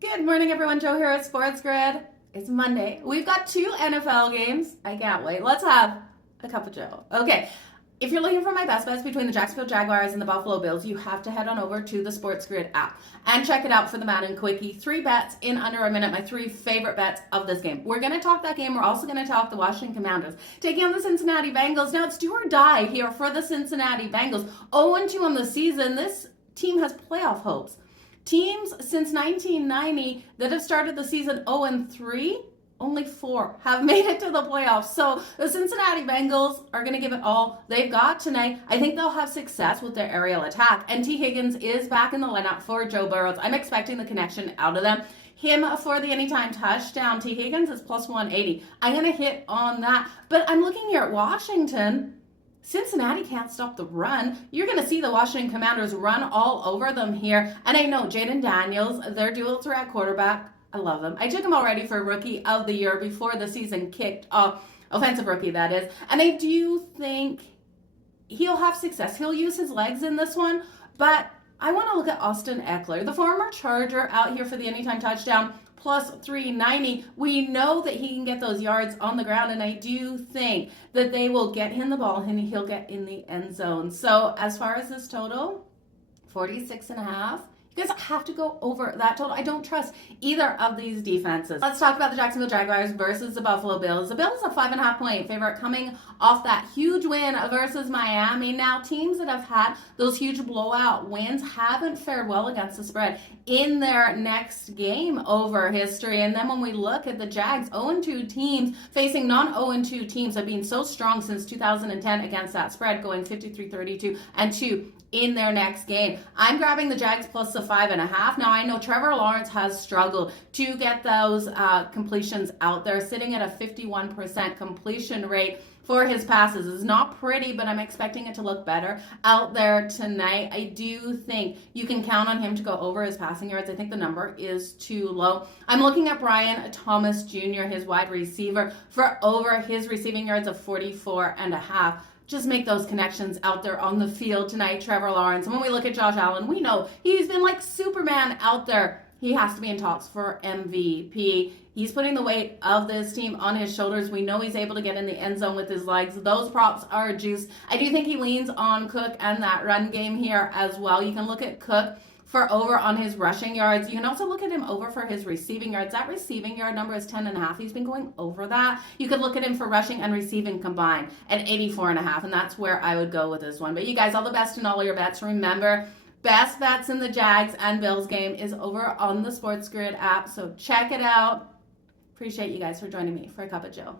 Good morning, everyone. Joe here at SportsGrid. It's Monday. We've got 2 NFL games. I can't wait. Let's have a cup of Joe. Okay, if you're looking for my best bets between the Jacksonville Jaguars and the Buffalo Bills, you have to head on over to the SportsGrid app and check it out for the Madden Quickie. 3 bets in under a minute, my 3 favorite bets of this game. We're going to talk that game. We're also going to talk the Washington Commanders taking on the Cincinnati Bengals. Now, it's do or die here for the Cincinnati Bengals. 0-2 on the season. This team has playoff hopes. Teams since 1990 that have started the season 0-3, only 4 have made it to the playoffs. So the Cincinnati Bengals are going to give it all they've got tonight. I think they'll have success with their aerial attack. And T. Higgins is back in the lineup for Joe Burrow. I'm expecting the connection out of them. Him for the anytime touchdown. T. Higgins is plus 180. I'm going to hit on that. But I'm looking here at Washington. Cincinnati can't stop the run. You're going to see the Washington Commanders run all over them here. And I know Jaden Daniels, their dual threat quarterback, I love him. I took him already for Rookie of the Year before the season kicked off. Offensive rookie, that is. And I do think he'll have success. He'll use his legs in this one. But I want to look at Austin Eckler, the former Charger, out here for the anytime touchdown. Plus 390. We know that he can get those yards on the ground, and I do think that they will get him the ball and he'll get in the end zone. So as far as this total, 46.5. You guys have to go over that total. I don't trust either of these defenses. Let's talk about the Jacksonville Jaguars versus the Buffalo Bills. The Bills are 5.5 point favorite coming off that huge win versus Miami. Now, teams that have had those huge blowout wins haven't fared well against the spread in their next game over history. And then when we look at the Jags, 0-2 teams facing non-0-2 teams have been so strong since 2010 against that spread, going 53-32 and 2 in their next game. I'm grabbing the Jags plus the 5.5. Now, I know Trevor Lawrence has struggled to get those completions out there, sitting at a 51% completion rate for his passes. It's not pretty, but I'm expecting it to look better out there tonight. I do think you can count on him to go over his passing yards. I think the number is too low. I'm looking at Brian Thomas Jr., his wide receiver, for over his receiving yards of 44.5. Just make those connections out there on the field tonight, Trevor Lawrence. And when we look at Josh Allen, we know he's been like Superman out there. He has to be in talks for MVP. He's putting the weight of this team on his shoulders. We know he's able to get in the end zone with his legs. Those props are juiced. I do think he leans on Cook and that run game here as well. You can look at Cook for over on his rushing yards. You can also look at him over for his receiving yards. That receiving yard number is 10.5. He's been going over that. You could look at him for rushing and receiving combined at 84.5, and that's where I would go with this one. But you guys, all the best in all your bets. Remember, best bets in the Jags and Bills game is over on the SportsGrid app, so check it out. Appreciate you guys for joining me for a cup of Joe.